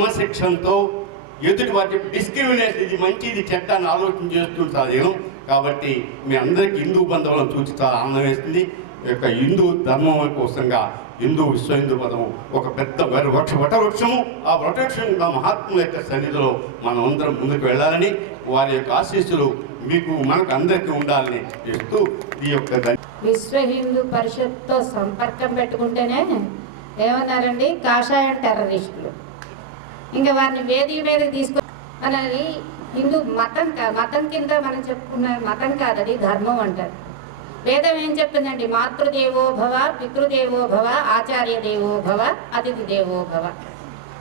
క్రమశిక్షణతో ఎదుటి వాటి డిస్క్రిమినేషన్, ఇది మంచి ఇది చెడ్డ అని ఆలోచన చేస్తుంటారు నేను. కాబట్టి మీ అందరికీ హిందూ బంధువులను చూసి చాలా ఆనందం వేస్తుంది. ఈ యొక్క హిందూ ధర్మం కోసంగా హిందూ విశ్వ హిందూ పదం ఒక పెద్ద వటవృక్షము. ఆ వటవృక్షంగా మహాత్ముల యొక్క సన్నిధిలో మనం అందరం ముందుకు వెళ్ళాలని, వారి యొక్క ఆశీస్సులు మీకు మనకు అందరికీ ఉండాలని చేస్తూ ఈ యొక్క విశ్వ హిందూ పరిషత్తో సంపర్కం పెట్టుకుంటేనే ఏమన్నారండి, కాషాయం టెర్రరిస్టులు. ఇంకా వారిని వేదిక మీదకి తీసుకొని మనది హిందూ మతం కింద మనం చెప్పుకున్న మతం కాదది, ధర్మం అంటారు. వేదం ఏం చెప్తుందండి, మాతృదేవో భవ, పితృదేవో భవ, ఆచార్య దేవో భవ, అతిథి దేవో భవ.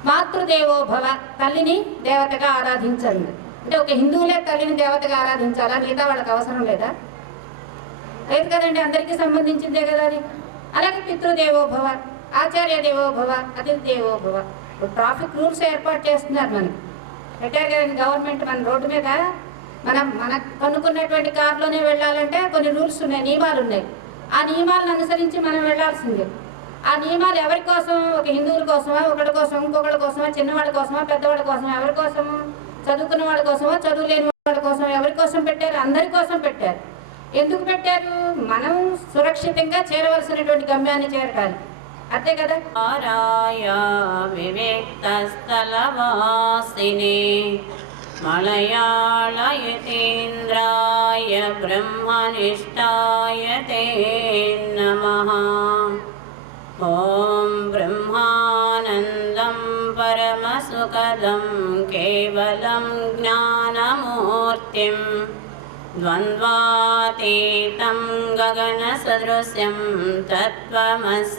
మాతృదేవో భవ, తల్లిని దేవతగా ఆరాధించండి. అంటే ఒక హిందువులే తల్లిని దేవతగా ఆరాధించాలా, మిగతా వాళ్ళకి అవసరం లేదా? లేదు కదండి, అందరికీ సంబంధించిందే కదా అది. అలాగే పితృదేవో భవ, ఆచార్య దేవో భవ, అతిథి దేవో భవ. ఇప్పుడు ట్రాఫిక్ రూల్స్ ఏర్పాటు చేస్తున్నారు, మనకి పెట్టారు కదండి గవర్నమెంట్. మన రోడ్డు మీద మనకు కనుక్కున్నటువంటి కారులోనే వెళ్ళాలంటే కొన్ని రూల్స్ ఉన్నాయి, నియమాలు ఉన్నాయి. ఆ నియమాలను అనుసరించి మనం వెళ్ళాల్సిందే. ఆ నియమాలు ఎవరి కోసం? ఒక హిందువుల కోసమా, ఒకళ్ళ కోసం, ఇంకొకళ్ళ కోసమా, చిన్నవాళ్ళ కోసమా, పెద్దవాళ్ళ కోసమా, ఎవరి కోసము? చదువుకున్న వాళ్ళ కోసమా, చదువు లేని వాళ్ళ కోసం? ఎవరి కోసం పెట్టారు? అందరి కోసం పెట్టారు. ఎందుకు పెట్టారు? మనం సురక్షితంగా చేరవలసినటువంటి గమ్యాన్ని చేరటాలి, అంతే కదా. వివేక్తస్థలవాసిని మలయాళయతీంద్రాయ బ్రహ్మనిష్టాయ తే నమః. ఓం బ్రహ్మానందం పరమసుఖదం కేవలం జ్ఞానమూర్తిం ద్వంద్వాతీతం గగనసదృశ్యం తత్వమస్యాదిలక్ష్యం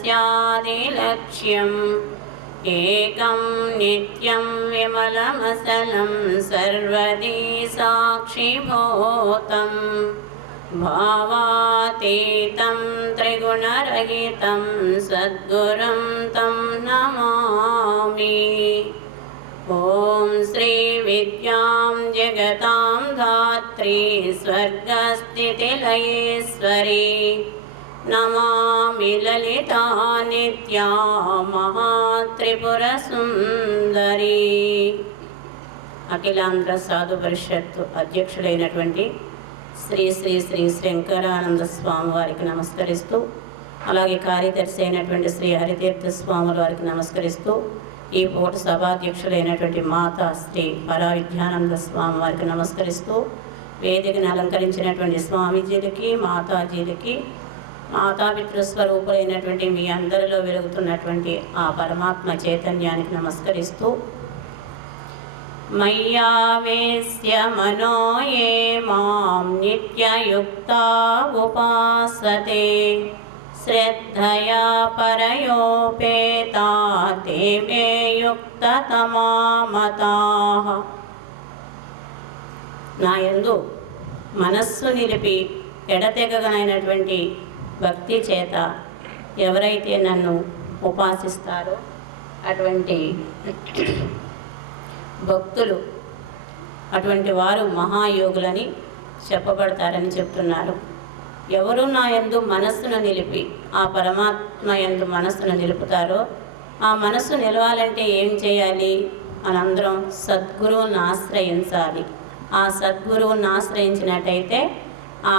ఏకం నిత్యం విమలమసలం సర్వదీ సాక్షిభూతం భావాతీతం త్రిగుణరహితం సద్గురుం తం నమామి. ఓం శ్రీ విద్యాం జగతాం ధాత్రీ స్వర్గస్థితిలయేశ్వరీ నమామి లలితా నిత్యా మహాత్రిపుర సుందరీ. అఖిలాంధ్ర సాధు పరిషత్తు అధ్యక్షుడైనటువంటి శ్రీ శ్రీ శ్రీ శంకరానంద స్వామి వారికి నమస్కరిస్తూ, అలాగే కార్యదర్శి అయినటువంటి శ్రీ హరితీర్థ స్వాముల వారికి నమస్కరిస్తూ, ఈ పూట సభాధ్యక్షులైనటువంటి మాతా శ్రీ పరావిద్యానంద స్వామి వారికి నమస్కరిస్తూ, వేదికను అలంకరించినటువంటి స్వామీజీలకి, మాతాజీలకి, మాతాపితృస్వరూపులైనటువంటి మీ అందరిలో వెలుగుతున్నటువంటి ఆ పరమాత్మ చైతన్యానికి నమస్కరిస్తూ, మయ్యావేశ్య మనో ఏ మాం నిత్యయుక్తా ఉపాసతే శ్రద్ధయా పరయోపేతా తే మే యుక్తతమా మతాః. నా యందు మనస్సు నిలిపి ఎడతెగనైనటువంటి భక్తి చేత ఎవరైతే నన్ను ఉపాసిస్తారో అటువంటి భక్తులు, అటువంటి వారు మహాయోగులని చెప్పబడతారని చెప్తున్నారు. ఎవరు నా యందు మనస్సును నిలిపి ఆ పరమాత్మ యందు మనస్సును నిలుపుతారో, ఆ మనస్సు నిలవాలంటే ఏం చేయాలి? మనందరం సద్గురువుని ఆశ్రయించాలి. ఆ సద్గురువుని ఆశ్రయించినట్టయితే ఆ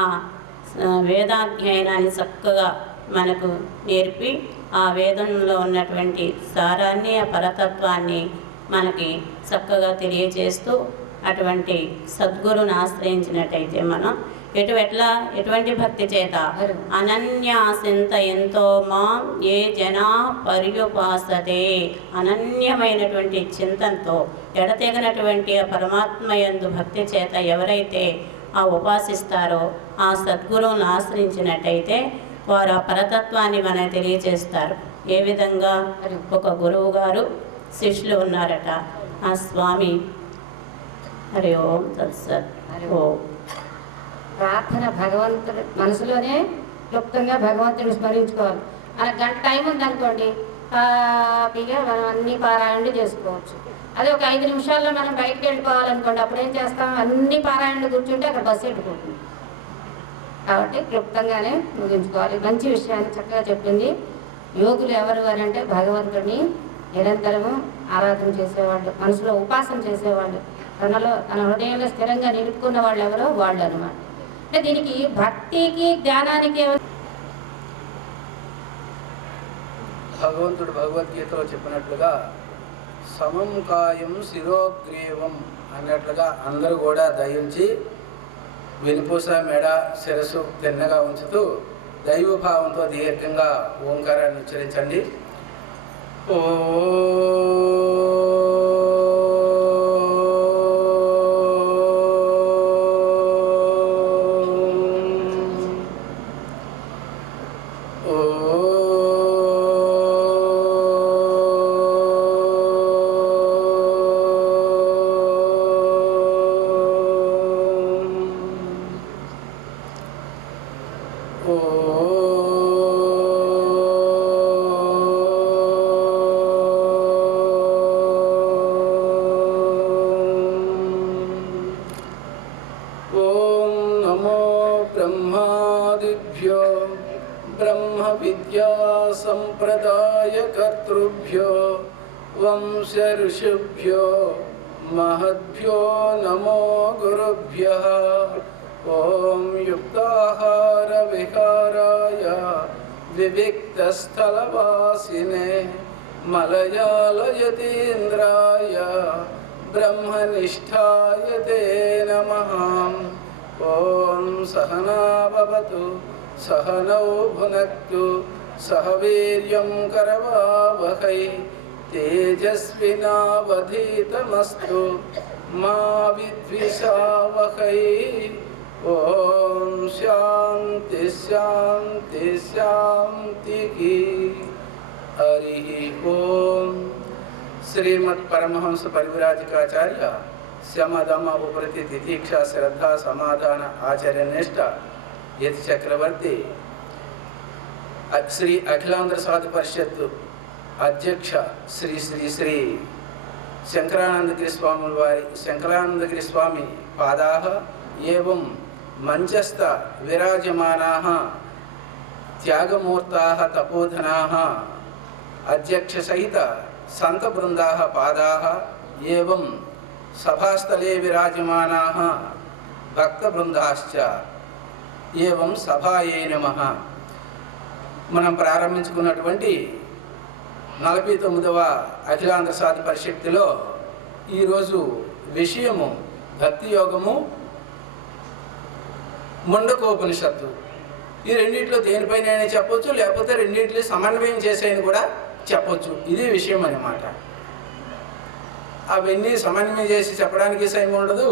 వేదాధ్యయనాన్ని చక్కగా మనకు నేర్పి ఆ వేదంలో ఉన్నటువంటి సారాన్ని, ఆ పరతత్వాన్ని మనకి చక్కగా తెలియజేస్తూ అటువంటి సద్గురువుని ఆశ్రయించినట్టయితే మనం ఎటువంటి భక్తి చేత అనన్యాసింత ఎంతో మాం ఏ జనా పర్యుపాసతే, అనన్యమైనటువంటి చింతనతో ఎడతెగనటువంటి ఆ పరమాత్మ యందు భక్తి చేత ఎవరైతే ఆ ఉపాసిస్తారో ఆ సద్గురువుని ఆశ్రయించినట్టయితే వారు ఆ పరతత్వాన్ని మనకు తెలియజేస్తారు. ఏ విధంగా? ఒక గురువు గారు శిష్యులు ఉన్నారట. ఆ స్వామి హరి ఓం తత్సత్. ఓం ప్రార్థన భగవంతుడు మనసులోనే క్లుప్తంగా భగవంతుడిని స్మరించుకోవాలి. మనకు గంట టైం ఉందనుకోండి, హ్యాపీగా మనం అన్ని పారాయణలు చేసుకోవచ్చు. అదే ఒక 5 నిమిషాల్లో మనం బయటకు వెళ్ళిపోవాలనుకోండి, అప్పుడు ఏం చేస్తాం? అన్ని పారాయణలు కూర్చుంటే అక్కడ బస్సు ఎట్టుకుంటుంది. కాబట్టి క్లుప్తంగానే ముగించుకోవాలి. మంచి విషయాన్ని చక్కగా చెప్పింది. యోగులు ఎవరు అని అంటే భగవంతుడిని నిరంతరము ఆరాధన చేసేవాళ్ళు, మనసులో ఉపాసన చేసేవాళ్ళు, తన హృదయంలో స్థిరంగా నిలుపుకున్న వాళ్ళు ఎవరో వాళ్ళు అనమాట. అంటే దీనికి భక్తికి ధ్యానానికి భగవంతుడు భగవద్గీతలో చెప్పినట్లుగా సమం కాయం శిరోగ్రీవం అన్నట్లుగా అందరూ కూడా దయించి వెనుపూస మెడ శిరస్సు తిన్నగా ఉంచుతూ దైవభావంతో దీర్ఘంగా ఓంకారాన్ని ఉచ్చరించండి. ఓ బ్రహ్మాదిభ్యో బ్రహ్మ విద్యా సంప్రదాయ కర్తృభ్యో వంశ ఋషిభ్యో మహద్భ్యో నమో గురుభ్యః. ఓం యుక్తాహార విహారాయ వివిక్తస్థలవాసినే మలయాళయతీంద్రాయ బ్రహ్మనిష్ఠాయ తే నమః. ఓం సహనా భవతు సహనౌ భునక్తు సహ వీర్యం కరవావహై తేజస్వినావధీతమస్తు మా విద్విషావహై. ఓం శాంతి శాంతి శాంతి. హరి ఓం. శ్రీమద్ పరమహంస పరివ్రాజకాచార్య శమధమ ఉపరతి తితీక్ష శ్రద్ధ సమాధాన ఆచార్యనిష్ట యతి చక్రవర్తి శ్రీ అఖిలాంధ్ర సాధు పరిషత్తు అధ్యక్ష శ్రీ శ్రీ శ్రీ శంకరానందగిరి స్వాముల వారి శంకరానందగిరి స్వామి పాదాః ఏవం మంచస్థ విరాజమానాః త్యాగమూర్తాః తపోధనాః అధ్యక్ష సహిత సంత బృందాః పాదాః ఏవం సభాస్థలే విరాజమానాః భక్త బృందాశ్చ ఏవం సభాయే నమః. మనం ప్రారంభించుకున్నటువంటి 49వ అఖిలాంధ్ర సాధు పరిషత్తులో ఈరోజు విషయము భక్తి యోగము ముండకోపనిషత్తు. ఈ రెండింటిలో దేనిపైన చెప్పొచ్చు, లేకపోతే రెండింటిని సమన్వయం చేసేయని కూడా చెప్పొచ్చు. ఇది విషయం అన్నమాట. అవన్నీ సమన్వయం చేసి చెప్పడానికి టైం ఉండదు,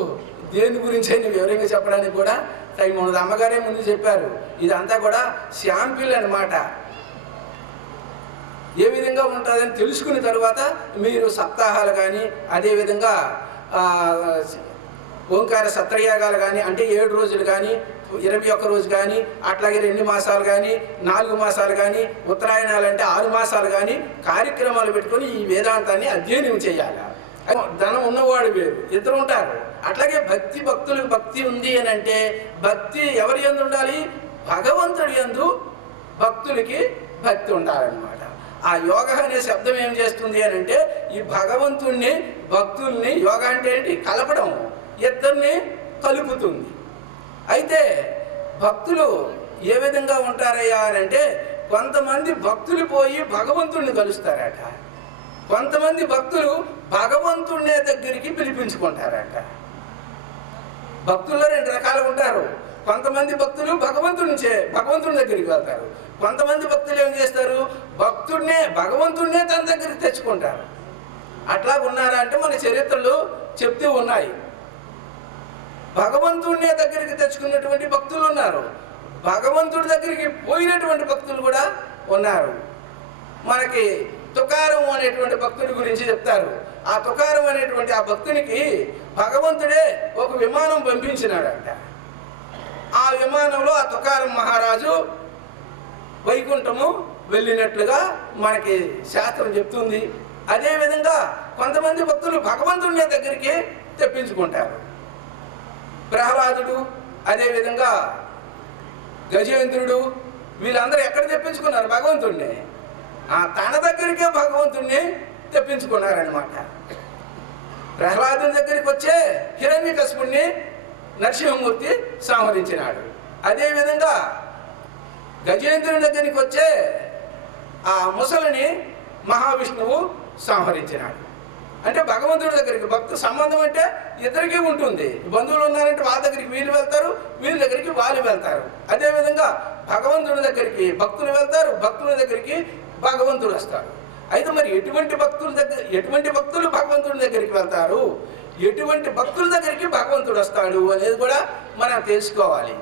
దేని గురించి అయినా వివరంగా చెప్పడానికి కూడా టైం ఉండదు. అమ్మగారే ముందు చెప్పారు, ఇదంతా కూడా శాంపిల్ అన్నమాట. ఏ విధంగా ఉంటుందని తెలుసుకున్న తర్వాత మీరు సప్తాహాలు కానీ, అదేవిధంగా ఓంకార సత్రయాగాలు కానీ, అంటే 7 రోజులు కానీ, 21 రోజు కానీ, అట్లాగే 2 మాసాలు కానీ, 4 మాసాలు కానీ, ఉత్తరాయణాలు అంటే 6 మాసాలు కానీ కార్యక్రమాలు పెట్టుకొని ఈ వేదాంతాన్ని అధ్యయనం చేయాలి. ధనం ఉన్నవాడు వేరు, ఇద్దరు ఉంటారు. అట్లాగే భక్తులకు భక్తి ఉంది అని అంటే భక్తి ఎవరి యందు ఉండాలి? భగవంతుడి యందు భక్తులకి భక్తి ఉండాలన్నమాట. ఆ యోగ అనే శబ్దం ఏం చేస్తుంది అని అంటే ఈ భగవంతుణ్ణి భక్తుల్ని, యోగ అంటే ఏంటి? కలపడం, ఇద్దరిని కలుపుతుంది. అయితే భక్తులు ఏ విధంగా ఉంటారయ్యా అని అంటే కొంతమంది భక్తులు పోయి భగవంతుణ్ణి కలుస్తారట, కొంతమంది భక్తులు భగవంతుణ్ణి దగ్గరికి పిలిపించుకుంటారట. భక్తుల్లో 2 రకాలు ఉంటారు. కొంతమంది భక్తులు భగవంతుని దగ్గరికి వెళ్తారు, కొంతమంది భక్తులు ఏం చేస్తారు? భగవంతుడినే తన దగ్గరికి తెచ్చుకుంటారు. అట్లా ఉన్నారా అంటే మన చరిత్రలో చెప్తూ ఉన్నాయి. భగవంతుడినే దగ్గరికి తెచ్చుకున్నటువంటి భక్తులు ఉన్నారు, భగవంతుడి దగ్గరికి పోయినటువంటి భక్తులు కూడా ఉన్నారు. మనకి తుకారం అనేటువంటి భక్తుడి గురించి చెప్తారు. ఆ తుకారం అనేటువంటి ఆ భక్తునికి భగవంతుడే ఒక విమానం పంపించినాడంట. ఆ విమానంలో ఆ తుకారం మహారాజు వైకుంఠము వెళ్ళినట్లుగా మనకి శాస్త్రం చెప్తుంది. అదేవిధంగా కొంతమంది భక్తులు భగవంతుడి దగ్గరికి తెప్పించుకుంటారు. ప్రహ్లాదుడు, అదేవిధంగా గజేంద్రుడు, వీళ్ళందరూ ఎక్కడ తెప్పించుకున్నారు? భగవంతుడిని. తన దగ్గరికే భగవంతుడిని తెప్పించుకున్నారనమాట. ప్రహ్లాదుని దగ్గరికి వచ్చే హిరణ్యకశిపుణ్ణి నరసింహమూర్తి సంహరించినాడు. అదేవిధంగా గజేంద్రుని దగ్గరికి వచ్చే ఆ ముసలిని మహావిష్ణువు సంహరించినాడు. అంటే భగవంతుడి దగ్గరికి భక్తు సంబంధం అంటే ఇద్దరికీ ఉంటుంది. బంధువులు ఉన్నారంటే వాళ్ళ దగ్గరికి వీళ్ళు వెళ్తారు, వీళ్ళ దగ్గరికి వాళ్ళు వెళ్తారు. అదేవిధంగా భగవంతుడి దగ్గరికి భక్తులు వెళ్తారు, భక్తుల దగ్గరికి భగవంతుడు వస్తాడు. అయితే మరి ఎటువంటి భక్తులు భగవంతుడి దగ్గరికి వెళ్తారు, ఎటువంటి భక్తుల దగ్గరికి భగవంతుడు వస్తాడు అనేది కూడా మనం తెలుసుకోవాలి.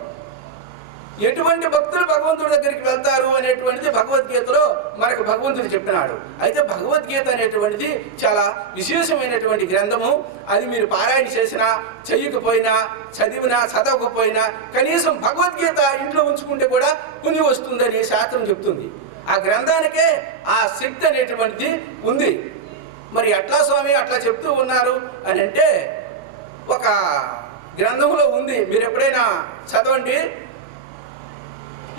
ఎటువంటి భక్తులు భగవంతుడి దగ్గరికి వెళ్తారు అనేటువంటిది భగవద్గీతలో మనకు భగవంతుడు చెప్పినాడు. అయితే భగవద్గీత అనేటువంటిది చాలా విశేషమైనటువంటి గ్రంథము. అది మీరు పారాయణ చేసినా, చెయ్యకపోయినా, చదివినా, చదవకపోయినా కనీసం భగవద్గీత ఇంట్లో ఉంచుకుంటే కూడా పుణ్యం వస్తుందని శాస్త్రం చెప్తుంది. ఆ గ్రంథానికే ఆ శక్తి అనేటువంటిది ఉంది. మరి అట్లా స్వామి అట్లా చెప్తూ ఉన్నారు అని అంటే ఒక గ్రంథంలో ఉంది, మీరు ఎప్పుడైనా చదవండి.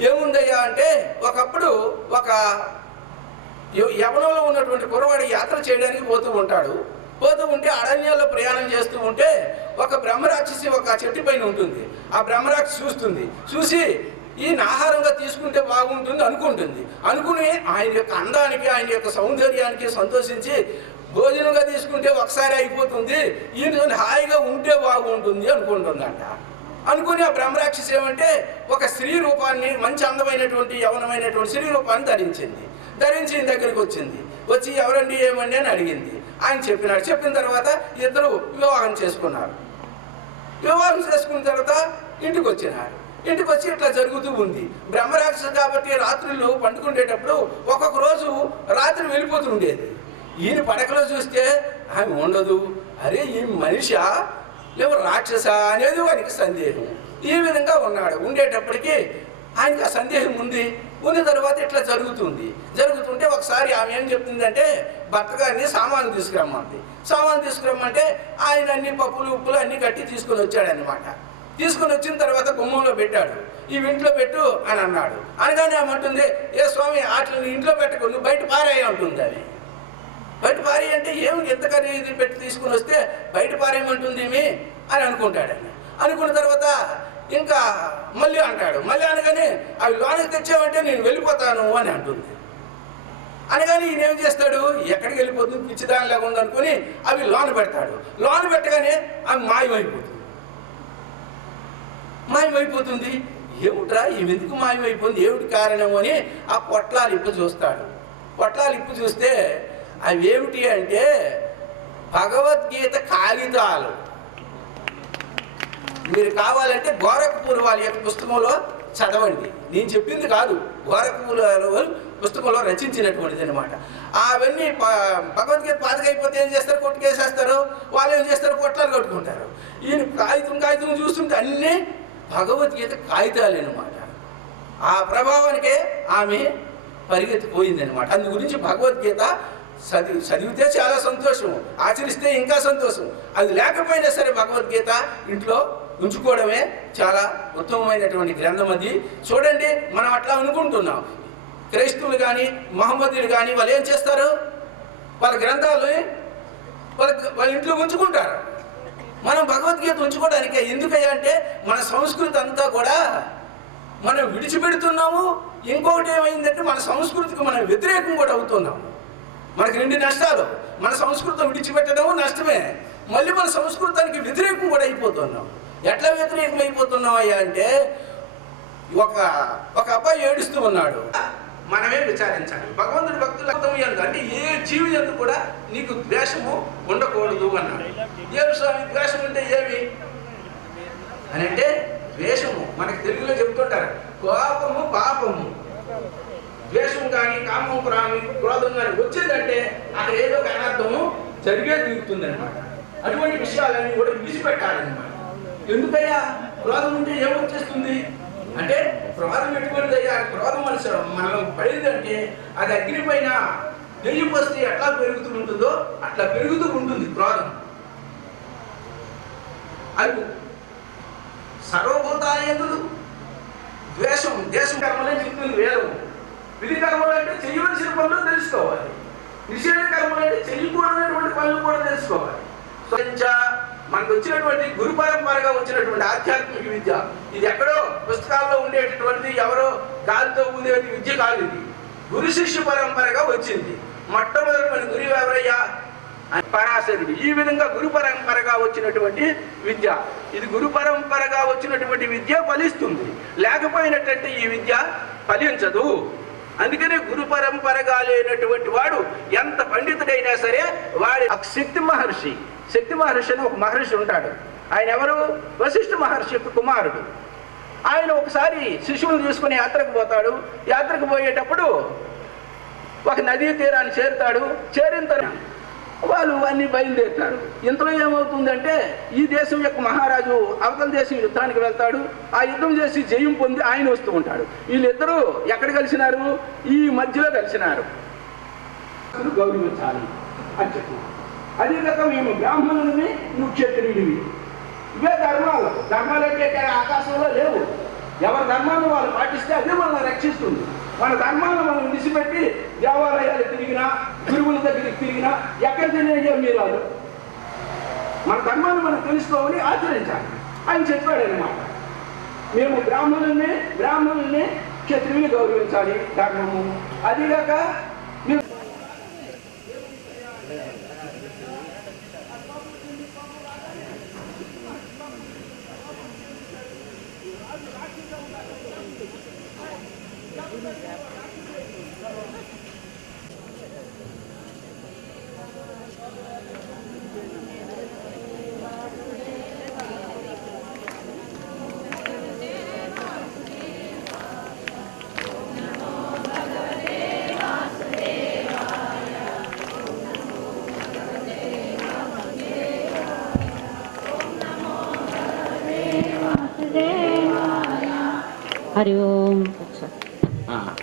ఏముందయ్యా అంటే ఒకప్పుడు ఒక యవనంలో ఉన్నటువంటి కుర్రవాడు యాత్ర చేయడానికి పోతూ ఉంటే అరణ్యాల్లో ప్రయాణం చేస్తూ ఉంటే ఒక బ్రహ్మరాక్షసి ఒక చెట్టు పైన ఉంటుంది. ఆ బ్రహ్మరాక్షసి చూసి ఈయన ఆహారంగా తీసుకుంటే బాగుంటుంది అనుకుని ఆయన యొక్క అందానికి, ఆయన యొక్క సౌందర్యానికి సంతోషించి భోజనంగా తీసుకుంటే ఒకసారి అయిపోతుంది, ఈయన హాయిగా ఉంటే బాగుంటుంది అనుకుంటుందంట. అనుకుని ఆ బ్రహ్మరాక్షసి ఏమంటే ఒక స్త్రీ రూపాన్ని, మంచి అందమైనటువంటి యవనమైనటువంటి స్త్రీ రూపాన్ని ధరించి దగ్గరికి వచ్చి ఎవరండి ఏమండి అని అడిగింది. ఆయన చెప్పిన తర్వాత ఇద్దరు వివాహం చేసుకున్నారు. వివాహం చేసుకున్న తర్వాత ఇంటికి వచ్చి ఇట్లా జరుగుతూ ఉంది. బ్రహ్మరాక్షసు కాబట్టి రాత్రులు పండుకుండేటప్పుడు ఒక్కొక్క రోజు రాత్రి వెళ్ళిపోతుండేది. ఈయన పడకలో చూస్తే ఆమె ఉండదు. అరే ఈ మనిషా లేవు రాక్షస అనేది వారికి సందేహం. ఈ విధంగా ఉండేటప్పటికీ ఆయనకి ఆ సందేహం ఉన్న తర్వాత ఇట్లా జరుగుతుంటే ఒకసారి ఆమె ఏం చెప్తుందంటే భర్త గారిని సామాను తీసుకురమ్మంటే ఆయన అన్ని పప్పులు ఉప్పులు అన్ని కట్టి తీసుకొని వచ్చాడనమాట. తీసుకొని వచ్చిన తర్వాత గుమ్మంలో పెట్టాడు. ఈ ఇంట్లో పెట్టు అని అన్నాడు. అనగానే ఏమంటుంది, ఏ స్వామి వాటిని ఇంట్లో పెట్టకు, నువ్వు బయట పారాయి అంటుంది. అది బయట పారి అంటే ఏమి ఎంత ఖరీదు పెట్టి తీసుకుని వస్తే బయట పారేయమంటుంది ఏమి అని అనుకుంటాడని. అనుకున్న తర్వాత ఇంకా మళ్ళీ అంటాడు. మళ్ళీ అనగానే అవి లోనికి తెచ్చావంటే నేను వెళ్ళిపోతాను అని అంటుంది. అనగానే ఈయన ఏం చేస్తాడు, ఎక్కడికి వెళ్ళిపోతుంది పిచ్చిదానిలాగా ఉందనుకుని అవి లోన పెడతాడు. లోన పెట్టగానే అవి మాయమైపోతుంది. ఏమిట్రా ఈమె ఎందుకు మాయమైపోయింది, ఏమిటి కారణం అని ఆ పొట్లాలు ఇప్పు చూస్తే అవి ఏమిటి అంటే భగవద్గీత కాగితాలు. మీరు కావాలంటే గోరఖ్పూర్ వాళ్ళ యొక్క పుస్తకంలో చదవండి, నేను చెప్పింది కాదు, గోరఖ్పూర్ పుస్తకంలో రచించినటువంటిది అనమాట. అవన్నీ భగవద్గీత పాతకైపోతే ఏం చేస్తారు, కొట్టుకేసేస్తారు. వాళ్ళు ఏం చేస్తారు, పొట్లాలు కట్టుకుంటారు. ఈయన కాగితం చూస్తుంటే అన్నీ భగవద్గీత కాగితాలు అనమాట. ఆ ప్రభావానికే ఆమె పరిగెత్తిపోయింది అనమాట. అందు గురించి భగవద్గీత చదివితే చాలా సంతోషం, ఆచరిస్తే ఇంకా సంతోషం. అది లేకపోయినా సరే భగవద్గీత ఇంట్లో ఉంచుకోవడమే చాలా ఉత్తమమైనటువంటి గ్రంథం. అది చూడండి, మనం అట్లా అనుకుంటున్నాం. క్రైస్తవులు కానీ మహమ్మదీయులు కానీ వాళ్ళు ఏం చేస్తారు, వాళ్ళ గ్రంథాలు వాళ్ళ ఇంట్లో ఉంచుకుంటారు. మనం భగవద్గీత ఉంచుకోవడానికే. ఎందుకయ్యా అంటే మన సంస్కృతి అంతా కూడా మనం విడిచిపెడుతున్నాము. ఇంకొకటి ఏమైందంటే మన సంస్కృతికి మనం వ్యతిరేకం కూడా అవుతున్నాము. మనకి 2 నష్టాలు, మన సంస్కృతం విడిచిపెట్టడం నష్టమే, మళ్ళీ మన సంస్కృతానికి వ్యతిరేకం కూడా అయిపోతున్నాం. ఎట్లా వ్యతిరేకం అయిపోతున్నాం అయ్యా అంటే ఒక అబ్బాయి ఏడుస్తూ ఉన్నాడు. మనమే విచారించాలి. భగవంతుడి భక్తులు ఎందు అంటే ఏ జీవి ఎందు కూడా నీకు ద్వేషము ఉండకూడదు అన్నాడు. ఏమి స్వామి ద్వేషం అంటే ఏమి అని అంటే ద్వేషము మనకి తెలుగులో చెప్తుంటారు, కోపము పాపము. ద్వేషం కానీ కామం కానీ క్రోధం కానీ వచ్చిందంటే అక్కడ ఏదో ఒక అనర్థము జరిగే తీరుతుంది అనమాట. అటువంటి విషయాలన్నీ కూడా విడిచిపెట్టాలన్నమాట. ఎందుకయ్యా క్రోధం ఉంటే ఏమొచ్చేస్తుంది అంటే క్రోధం ఎటువంటిదయ్యా, క్రోధం మనలో పడిందంటే అది అగ్ని పైన నెయ్యి పోస్తే ఎట్లా పెరుగుతూ ఉంటుందో అట్లా పెరుగుతూ ఉంటుంది క్రోధం. అది సర్వభూతాలు ద్వేషం కర్మలే చెప్తుంది వేదం. విధి కర్మలు అంటే చేయవలసిన పనులు తెలుసుకోవాలి. నిషేధకరములు అంటే చేయకూడనటువంటి పనులు కూడా తెలుసుకోవాలి. మనకు వచ్చినటువంటి గురు పరంపరగా వచ్చినటువంటి ఆధ్యాత్మిక విద్య ఇది ఎక్కడో పుస్తకాల్లో ఉండేటటువంటి ఎవరో గాలితో ఉండే విద్య కాదు. ఇది గురు శిష్య పరంపరగా వచ్చింది. మొట్టమొదటి మన గురువు ఎవరయ్యా? పరాశరుడు. ఈ విధంగా గురు పరంపరగా వచ్చినటువంటి విద్య. ఇది గురు పరంపరగా వచ్చినటువంటి విద్య ఫలిస్తుంది, లేకపోయినటువంటి ఈ విద్య ఫలించదు. అందుకనే గురు పరంపరగా లేనటువంటి వాడు ఎంత పండితుడైనా సరే వాడి శక్తి మహర్షి అని ఒక మహర్షి ఉంటాడు. ఆయన ఎవరు? వశిష్ఠ మహర్షి యొక్క కుమారుడు. ఆయన ఒకసారి శిష్యులను తీసుకుని యాత్రకు పోతాడు. యాత్రకు పోయేటప్పుడు ఒక నదీ తీరాన్ని చేరుతాడు. చేరిన తర్వాత వాళ్ళు అన్ని బయలుదేరుతారు. ఇంతలో ఏమవుతుందంటే ఈ దేశం యొక్క మహారాజు అవతల దేశం యుద్ధానికి వెళ్తాడు. ఆ యుద్ధం చేసి జయం పొంది ఆయన వస్తూ ఉంటాడు. వీళ్ళిద్దరూ ఎక్కడ కలిసినారు? ఈ మధ్యలో కలిసినారు. గౌరవించాలి అని చెప్పి, అదే కాక మేము బ్రాహ్మణుడివి, నువ్వు క్షత్రియుడివి. ఇవే ధర్మాలు అంటే ఆకాశంలో లేవు. ఎవరి ధర్మాన్ని వాళ్ళు పాటిస్తే అదే మనల్ని రక్షిస్తుంది. మన ధర్మాలను మనం విడిచిపెట్టి దేవాలయాలు తిరిగినా, గురువుల దగ్గరికి తిరిగినా ఎక్కడ తిరిగే మీరు మన ధర్మాన్ని మనం తెలుసుకోవాలి, ఆచరించాలి అని చెప్పాడు అన్నమాట. మేము బ్రాహ్మణుల్ని క్షత్రియుని గౌరవించాలి ధర్మము. అదిగాక మేము హరి ఓం.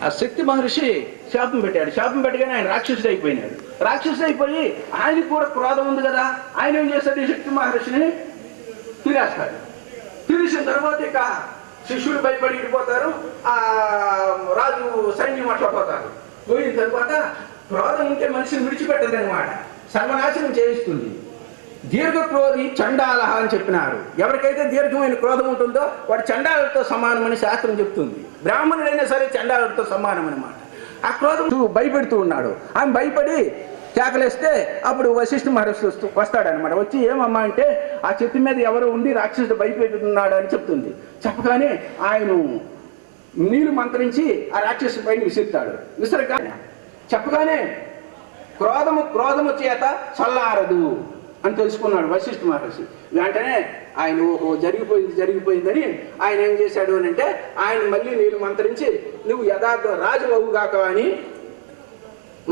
ఆ శక్తి మహర్షి శాపం పెట్టాడు. శాపం పెట్టగానే ఆయన రాక్షసుడు అయిపోయినాడు. రాక్షసుడు అయిపోయి ఆయనకు కూడా క్రోధం ఉంది కదా, ఆయన ఏం చేస్తాడు? ఈ శక్తి మహర్షిని తినేస్తాడు. తినేసిన తర్వాత ఇక శిష్యులు భయపడి ఇడిపోతారు. ఆ రాజు సైన్యం అట్లా పోతారు. పోయిన తర్వాత క్రోధం ఉంటే మనిషిని విడిచిపెట్టదు అనమాట, సర్వనాశనం చేయిస్తుంది. దీర్ఘక్రోధి చండాల అని చెప్పినారు. ఎవరికైతే దీర్ఘమైన క్రోధం ఉంటుందో వాడు చండాలతో సమానమని శాస్త్రం చెప్తుంది. బ్రాహ్మణుడైనా సరే చండాలతో సమానం అనమాట. ఆ క్రోధం భయపెడుతూ ఉన్నాడు. ఆమె భయపడి కేకలేస్తే అప్పుడు వశిష్ఠ మహర్షి వస్తాడనమాట. వచ్చి ఏమమ్మా అంటే ఆ చెట్టు మీద ఎవరో ఉండి రాక్షసుడు భయపెడుతున్నాడు అని చెప్తుంది. చెప్పగానే ఆయన నీళ్లు మంత్రించి ఆ రాక్షసు పైన విసురుతాడు. విసరగానే చెప్పగానే క్రోధము చేత చల్లారదు అని తెలుసుకున్నాడు వశిష్ఠ మహర్షి. వెంటనే ఆయన జరిగిపోయిందని ఆయన ఏం చేశాడు అని అంటే ఆయన మళ్ళీ నీళ్ళు మంత్రించి నువ్వు యథార్థ రాజు అవుగాక అని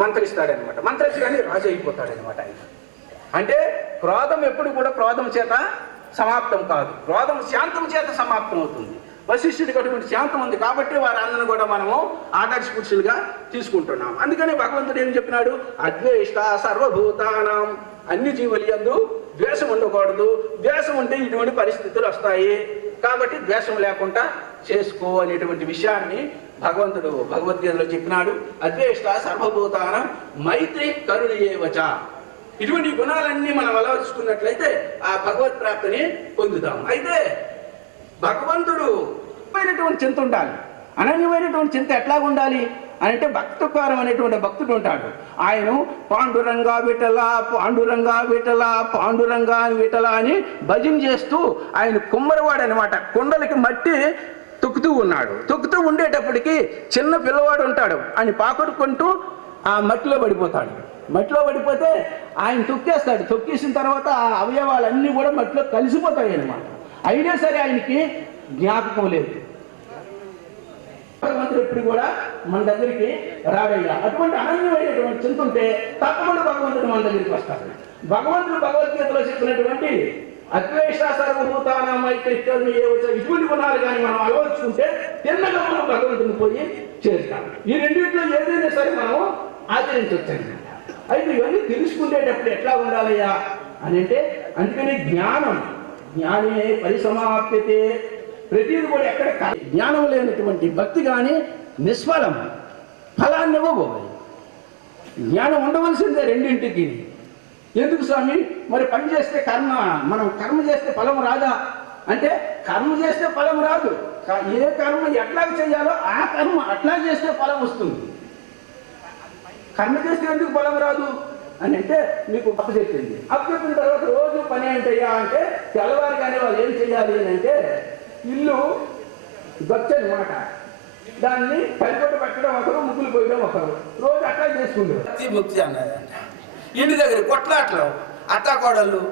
మంత్రిస్తాడనమాట. మంత్రించగానే రాజు అయిపోతాడనమాట. ఆయన అంటే క్రోధం ఎప్పుడు కూడా క్రోధం చేత సమాప్తం కాదు, క్రోధం శాంతం చేత సమాప్తం అవుతుంది. వశిష్ఠుడికి అటువంటి శాంతం ఉంది కాబట్టి వారందరిని కూడా మనము ఆదర్శ పురుషులుగా తీసుకుంటున్నాం. అందుకని భగవంతుడు ఏం చెప్పినాడు? అద్వేష్ట సర్వభూతానాం, అన్ని జీవులు యందు ద్వేషం ఉండకూడదు. ద్వేషం ఉంటే ఇటువంటి పరిస్థితులు వస్తాయి కాబట్టి ద్వేషం లేకుండా చేసుకో అనేటువంటి విషయాన్ని భగవంతుడు భగవద్గీతలో చెప్పినాడు. అద్వేష్ట సర్వభూతానం మైత్రి కరుణయేవచ. ఇటువంటి గుణాలన్నీ మనం అలవర్చుకున్నట్లయితే ఆ భగవత్ ప్రాప్తిని పొందుతాం. అయితే భగవంతుడు అయినటువంటి చింత ఉండాలి. అనన్యమైనటువంటి చింత ఎట్లా ఉండాలి అని అంటే భక్తకారం అనేటువంటి భక్తుడు ఉంటాడు. ఆయన పాండురంగా విఠలా పాండురంగా విఠలా పాండురంగా విఠలా అని భజన చేస్తూ ఆయన కుమ్మరివాడు అనమాట. కుండలకి మట్టి తొక్కుతూ ఉన్నాడు. తొక్కుతూ ఉండేటప్పటికి చిన్న పిల్లవాడు ఉంటాడు. ఆయన పాకుడుకుంటూ ఆ మట్టిలో పడిపోతాడు. మట్టిలో పడిపోతే ఆయన తొక్కేస్తాడు. తొక్కేసిన తర్వాత ఆ అవయవాలన్నీ కూడా మట్టిలో కలిసిపోతాయి అన్నమాట. అయినా సరే ఆయనకి జ్ఞాపకం లేదు. భగవంతుడు ఎప్పుడు కూడా మన దగ్గరికి రాడయ్యా. అటువంటి అనన్యమైనటువంటి చింత ఉంటే తప్పకుండా భగవంతుడు మన దగ్గరికి వస్తాడు. భగవంతుడు భగవద్గీతలో చెప్పినటువంటి అద్వేష సర్వభూతానాం మైత్రీ కరుణయేవచ ఇటువంటి గుణాలు కానీ మనం అలవర్చుకుంటే తిన్నగా మనం భగవంతుని పోయి చేస్తాం. ఈ రెండింటిలో ఏదైనా సరే మనం ఆచరించవచ్చండి. అయితే ఇవన్నీ తెలుసుకునేటప్పుడు ఎట్లా ఉండాలయ్యా అని అంటే అందుకని జ్ఞానే పరిసమాప్యతే. ప్రతిదీ కూడా ఎక్కడ జ్ఞానం లేనటువంటి భక్తి కానీ నిష్ఫలం, ఫలాన్ని ఇవ్వబోయి. జ్ఞానం ఉండవలసిందే రెండింటికి. ఎందుకు స్వామి? మరి పని చేస్తే కర్మ, మనం కర్మ చేస్తే ఫలం రాదా అంటే కర్మ చేస్తే ఫలం రాదు. ఏ కర్మ ఎట్లా చేయాలో ఆ కర్మ అట్లా చేస్తే ఫలం వస్తుంది. కర్మ చేస్తే ఎందుకు ఫలం రాదు అని అంటే మీకు అప్పచెప్పింది. అప్పచెప్పిన తర్వాత రోజు పని ఏంటయ్యా అంటే తెల్లవారుగానే వాళ్ళు ఏం చేయాలి అని అంటే ఇల్లు గొచ్చని మాట, దాన్ని కలిపట్టు పెట్టడం ఒకరు, ముగ్గులు పోయడం ఒకరు, రోజు అట్లా చేసుకుంటారు. ముక్తి అన్నదంట. ఇంటి దగ్గర కొట్లాట్లు, అత్త కోడళ్ళు,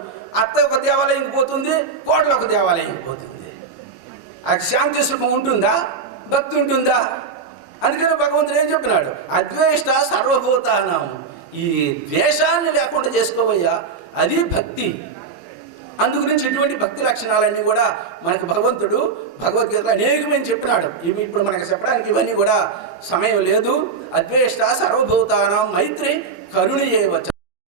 అత్త ఒక దేవాలయంకి పోతుంది, కోడలు ఒక దేవాలయంకి పోతుంది. అది శాంతి సుఖం ఉంటుందా? భక్తి ఉంటుందా? అందుకని భగవంతుడు ఏం చెప్పినాడు? అద్వేష్ట సర్వభూతానం. ఈ ద్వేషాన్ని లేకుండా చేసుకోవయ్యా, అది భక్తి. అందుగురించి ఇటువంటి భక్తి లక్షణాలన్నీ కూడా మనకు భగవంతుడు భగవద్గీతలో అనేకమైన చెప్పినాడు. ఇవి ఇప్పుడు మనకు చెప్పడానికి ఇవన్నీ కూడా సమయం లేదు. అద్వేష్ట సర్వభూతానం మైత్రి కరుణయేవచ.